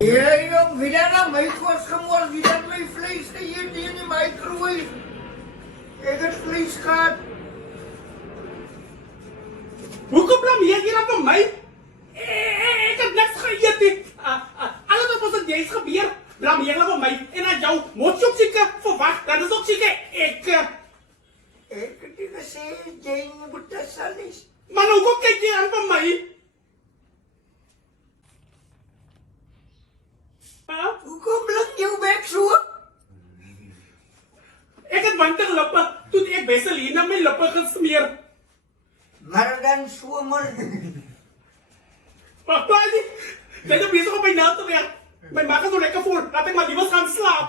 Jy jong, wie dan na my kos gemors, wie dan my vlees geëet in die microwave. Ek het vlees gehad. Hoekom blameer jy dan vir my? Ek het niks geëet nie. Alles wat ons jy's gebeur, blameer jy vir my. En aan jou moet jy ook seker verwag, dan is ook seker ek. Ek het nie gesê jy moet Boeta Sallies. Maar nou hoekom kyk jy aan vir my? Hoekom blink jou bek so? Ek het wantig lippe, toe ek Vaseline my lippe gesmeer. Maar dan somer. Maar Plasie, jy is bezig om my na te werk. My maag is so lekker vol, laat ek maar liever gaan slaap.